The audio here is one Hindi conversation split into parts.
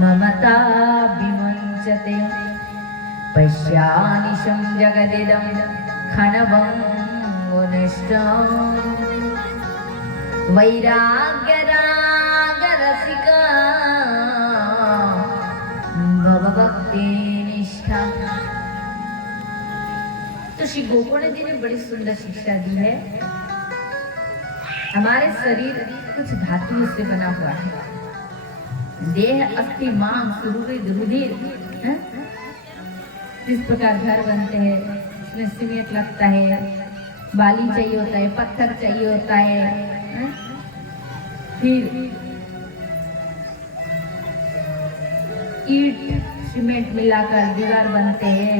ममता विमुञ्चते पश्यानिशं जगदिदं खनभङ्गुनिष्ठम् वैराग्यरागरसिका भवभक्तिनिष्ठा। तो श्री गोकर्ण जी ने बड़ी सुंदर शिक्षा दी है। हमारे शरीर कुछ धातुओं से बना हुआ है। देह, अस्थि, मांस, रुधिर, इस प्रकार घर बनते हैं। इसमें सीमेंट लगता है, बाली चाहिए होता है, पत्थर चाहिए होता है, फिर ईंट सीमेंट मिलाकर दीवार बनते हैं,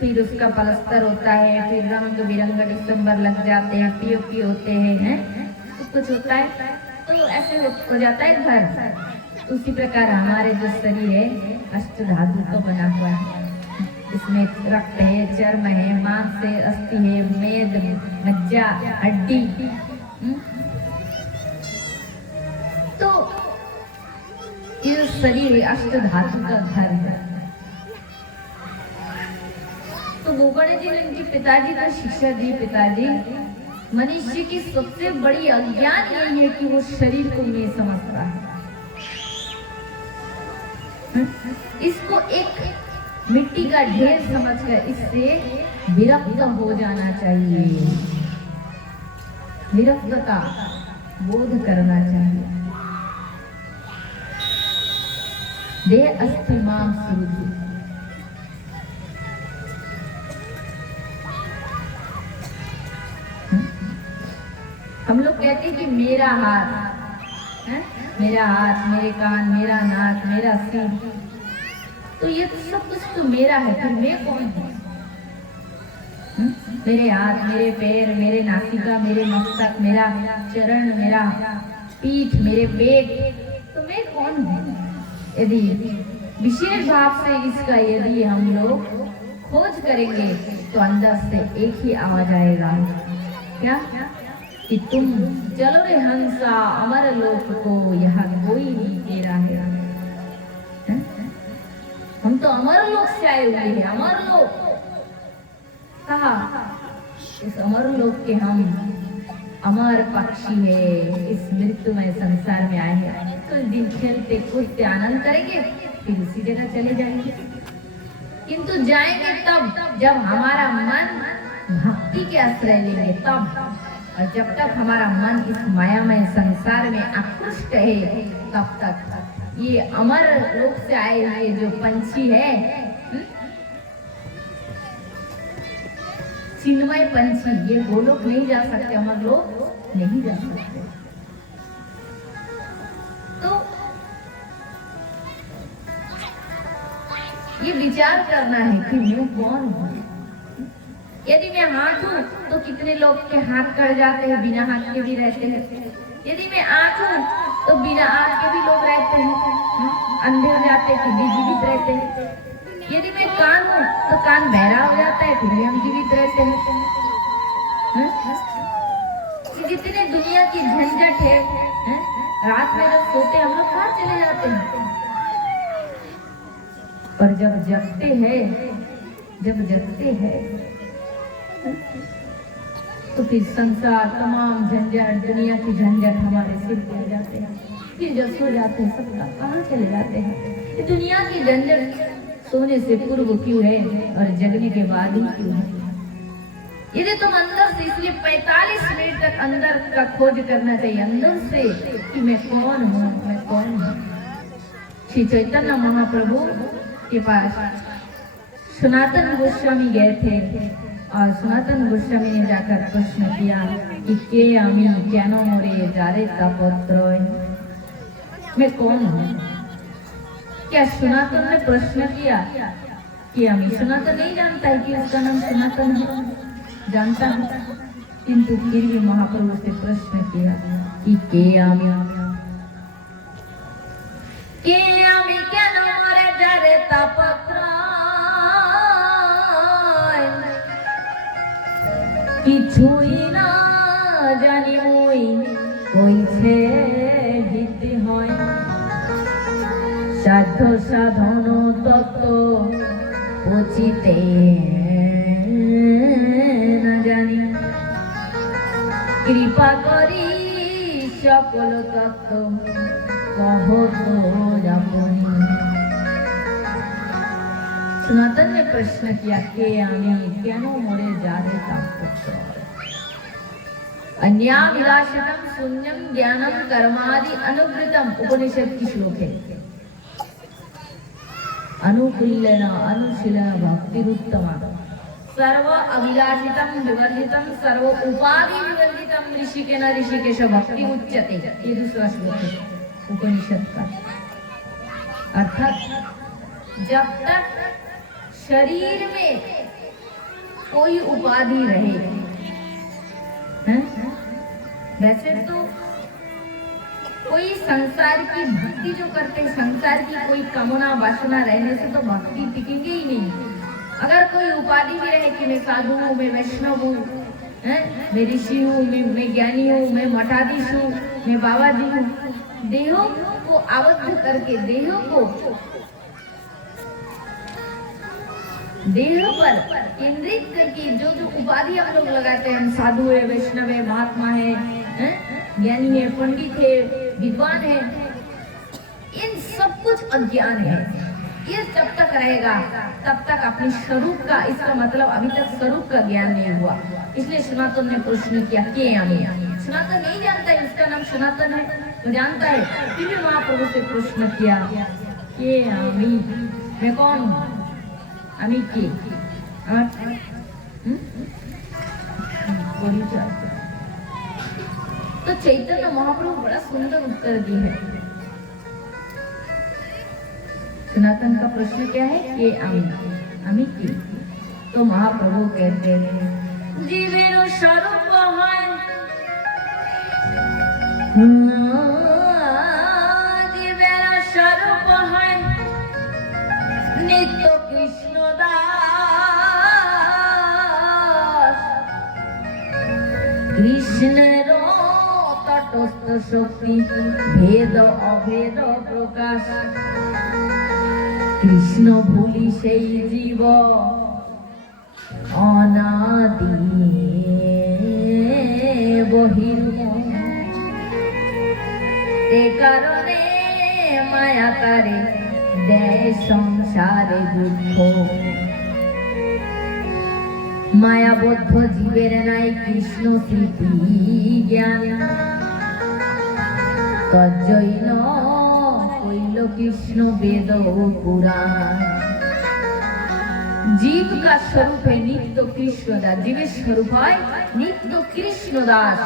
फिर उसका पलस्तर होता है, फिर रंग बिरंग दिसंबर लग जाते हैं, पीओपी होते हैं, कुछ होता है, तो ऐसे हो जाता है घर। उसी प्रकार हमारे जो शरीर है अष्ट धातु का बना हुआ है। इसमें रक्त है, चर्म है, मांस है, अस्थि है, मेद, मज्जा, हड्डी। तो ये शरीर अष्ट धातु का घर है। तो गोकर्ण जी ने उनके पिताजी को शिक्षा दी, पिताजी मनुष्य की सबसे बड़ी अज्ञान यही है कि वो शरीर को नहीं समझता है। इसको एक मिट्टी का ढेर समझकर इससे विरक्त हो जाना चाहिए, विरक्तता बोध करना चाहिए। देह, अस्थि, मांस, रुधिर, हम लोग कहते हैं कि मेरा हाथ है, मेरा हाथ, मेरे कान, मेरा नाक, मेरा सिर, तो ये सब कुछ तो मेरा है। फिर मैं कौन हूँ? मेरे हाथ, मेरे पैर, मेरे नासिका, मेरे मस्तक, मेरा चरण, मेरा पीठ, मेरे पेट, तो मैं कौन हूँ? यदि विशेष भाव से इसका यदि हम लोग खोज करेंगे तो अंदर से एक ही आवाज आएगा, क्या? कि तुम चलो रे हंसा अमर लोक को, यहाँ कोई नहीं तेरा है। हम तो अमर लोक से आए हुए हैं। अमर लोक कहा? इस अमर लोक के हम अमर पक्षी है, इस मृत्युमय संसार में आए हैं। कुछ दिन खेलते कूदते आनंद करेंगे, फिर उसी जगह चले जाएंगे। किंतु जाएंगे तब जब हमारा मन भक्ति के आश्रय लेंगे, तब। और जब तक हमारा मन इस मायामय संसार में आकृष्ट है, तब तक ये अमर लोक से आए हुए जो पंछी है, चिन्मय पंछी, ये गोलोक नहीं जा सकते, अमर लोक नहीं जा सकते। तो ये विचार करना है कि मैं कौन हूँ। यदि मैं हाथ हूँ तो कितने लोग के हाथ कट जाते हैं, बिना हाथ के भी रहते हैं। यदि मैं आँख हूँ तो बिना आँख के भी लोग रहते हैं, अंधे हो जाते हैं, फिर भी जीवित रहते हैं। यदि मैं कान हूँ तो कान बहरा हो जाता है, फिर भी हम जीवित रहते हैं। जितने दुनिया की झंझट है, रात में जब सोते हम लोग कहाँ चले जाते हैं, और जब जगते हैं तो फिर संसार तमाम झंझट, दुनिया की झंझट हमारे सिर पे आ जाते हैं। फिर जब सो जाते हैं सब कहाँ चले जाते हैं। ये दुनिया की झंझट सोने से पूर्व क्यों है और जगने के बाद ही क्यों है? यदि तुम अंदर से, इसलिए 45 मिनट तक अंदर का खोज करना चाहिए, अंदर से कि मैं कौन हूँ, मैं कौन हूँ। श्री चैतन्य महाप्रभु के पास सनातन गोस्वामी गए थे और सनातन गोस्वामी ने जाकर प्रश्न किया कि के आमी केनो मोरे जारे तापत्र, मैं कौन हूँ? क्या सनातन ने प्रश्न किया कि आमी? सनातन नहीं जानता है कि उसका नाम सनातन है, जानता है, किंतु फिर भी महाप्रभु से प्रश्न किया कि के आमी केनो मोरे जारे तापत्र, কিছুই না জানি মই কইছে দিতে হয়। সাধ্য সাধন তত্ত্ব উচিতে না জানি, কৃপা করি সকল তত্ত্ব কহ তো আপনি। सनातन ने प्रश्न किया के आमी क्यों मोरे जारे तापत्र अन्याभिलाषितम शून्यम ज्ञानम कर्मादि अनुवृतम उपनिषद की श्लोक है। अनुकूलन अनुशीलन भक्तिरुत्तमा सर्व अभिलाषितम विवर्जितम सर्व उपाधि विवर्जितम ऋषिकेन ऋषिकेश भक्ति उच्यते। ये दूसरा श्लोक है उपनिषद का। अर्थात जब तक शरीर में कोई उपाधि रहे, वैसे तो कोई संसार की भक्ति जो करते, संसार की कोई कामना वासना रहने से तो भक्ति टिकेंगे ही नहीं। अगर कोई उपाधि भी रहे कि मैं साधु हूँ, मैं वैष्णव हूँ, मैं ऋषि हूँ, मैं ज्ञानी हूँ, मैं मठाधीश हूँ, मैं बाबा जी हूँ, देहों को आबद्ध करके देहों को देह पर केंद्रित करके जो जो उपाधि हम लोग लगाते हैं, हम साधु है, वैष्णव है, महात्मा है, ज्ञानी है, पंडित है, विद्वान है, इन सब कुछ अज्ञान है। ये जब तक रहेगा तब तक अपने स्वरूप का, इसका मतलब अभी तक स्वरूप का ज्ञान नहीं हुआ। इसलिए सनातन ने प्रश्न किया के आमी। सनातन नहीं जानता है उसका नाम सनातन है, तो जानता है फिर भी महाप्रभु से प्रश्न किया के आमी, मैं कौन हूँ, আমি কে, আমার পরিচয়। तो चैतन्य महाप्रभु बड़ा सुंदर उत्तर दिए है। सनातन का प्रश्न क्या है कि আমি কে। तो महाप्रभु कहते हैं जीवेर स्वरूप है, जीवेर स्वरूप है नित्य कृष्ण दास, कृष्णेर तटस्थ शक्ति भेद अभेद प्रकाश, कृष्ण भूलि सेई जीव अनादि बहिर्मुख, ते कारणे माया तारे देय संसारे दुख, मायाबद्ध जीवेर नाई कृष्ण स्मृति ज्ञान, तज्जैन कइल कृष्ण वेद पुराण। जीव का स्वरूप है नित्य कृष्णदास, जीवेर स्वरूप है नित्य कृष्णदास।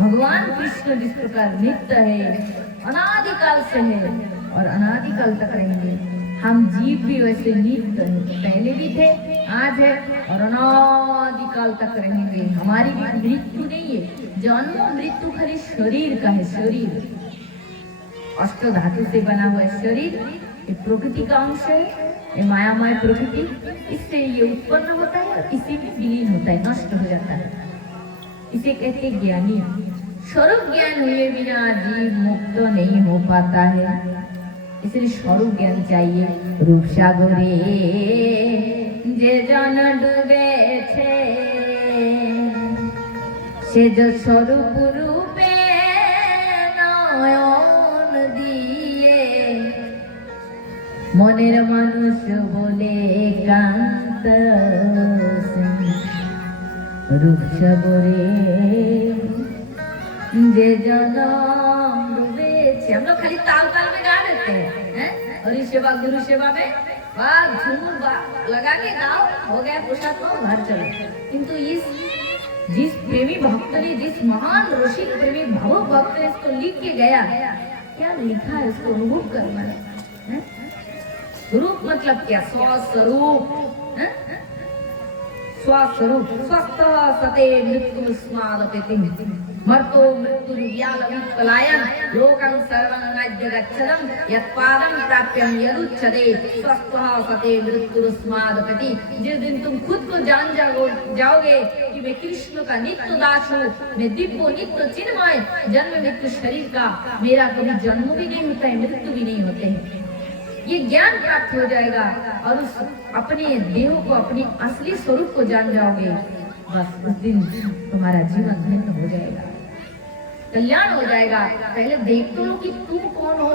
भगवान कृष्ण जिस प्रकार नित्य है, अनादिकाल से है और अनादिकाल तक रहेंगे, हम जीव भी वैसे नित्य हैं, पहले भी थे, आज है और अनादिकाल तक रहेंगे। हमारी भी मृत्यु नहीं है, जन्म मृत्यु खाली शरीर का है। शरीर अष्ट धातु से बना हुआ है शरीर, ये प्रकृति का अंश है, ये मायामय प्रकृति, इससे ये उत्पन्न होता है और इसी में विलीन होता है, नष्ट हो जाता है। इसे कहते ज्ञानी। स्वरूप ज्ञान हुए बिना जीव मुक्त नहीं हो पाता है, इसलिए स्वरूप ज्ञान चाहिए। रूप सागरे जे जन डूबे छे, से जो स्वरूप रूपे नयन दिए, মনের মানুষ বলে একান্ত রূপসাগরে যে জনম ডুবেছে। हम लोग खाली ताल ताल में गा देते हैं, हरि सेवा गुरु सेवा में बाग झूमर लगा के गाओ, हो गया प्रसाद को घर चलो। किंतु इस जिस प्रेमी भक्त ने, जिस महान ऋषि प्रेमी भावुक भक्त ने इसको लिख के गया, क्या लिखा है उसको अनुभव करना है। रूप मतलब क्या? स्वस्वरूप, स्वस्वरूप, स्वस्थ सते मृत्यु स्मादते। मर्तो मृत्युर्व्यालविपलायन लोकं सर्वं नाद्य गच्छदं यत्पादं प्राप्यं यदुच्यते स्वस्थः सते मृत्युरुस्मादपति। जिस दिन तुम खुद को जान जाओगे कि मैं कृष्ण का नित्य दास हूँ, मैं दिव्य नित्य चिन्मय जन्म मृत्यु शरीर का, मेरा कभी जन्म भी नहीं होता है, मृत्यु भी नहीं होते हैं, ये ज्ञान प्राप्त हो जाएगा और उस अपने देह को, अपने असली स्वरूप को जान जाओगे, बस उस दिन तुम्हारा जीवन धन्य हो जाएगा, कल्याण हो जाएगा। पहले देख तो लो कि तुम कौन हो।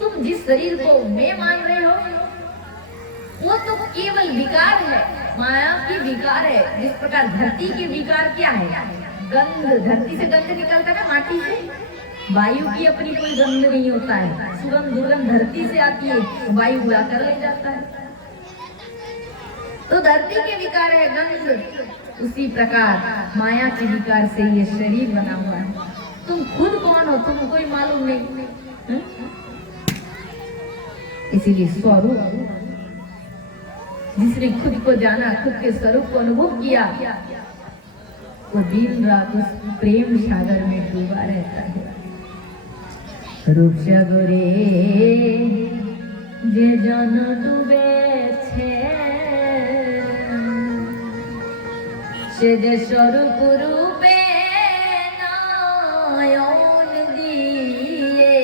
तुम जिस शरीर को मैं मान रहे हो वो तो केवल विकार है, माया की विकार है। जिस प्रकार धरती के विकार क्या है, गंध, धरती से गंध निकलता है माटी से, वायु की अपनी कोई गंध नहीं होता है, सुगंध दुर्गंध धरती से आती है, वायु उड़ा कर ले जाता है, तो धरती के विकार है गंध। उसी प्रकार माया के विकार से ये शरीर बना हुआ है। तुम खुद कौन हो तुमको ही मालूम नहीं, इसीलिए स्वरूप, जिसने खुद को जाना, खुद के स्वरूप को अनुभव किया, वो दिन रात उस प्रेम सागर में डूबा रहता है। रूप सागरे जे जन डूबे छे से जे स्वरूप रूपे नयन दिए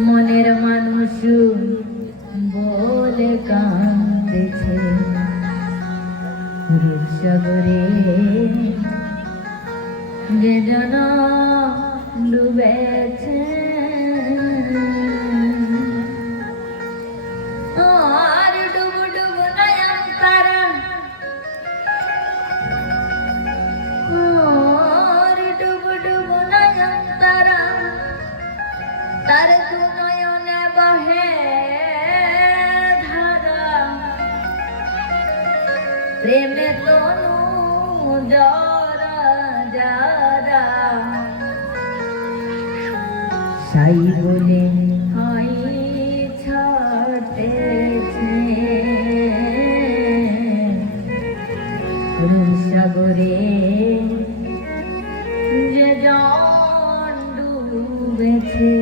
मनेर मानुष बोले कांदे छे। रूप सागरे जे जन डूबे छे और डूब डूब नयन तारा, और डूब डूब नयन तारा, तारे तू नयने बहे धारा, प्रेमे तोनु जरा जरा साई बोले हाई छाटे छे। रूप सागरे जे जन डूबे छे।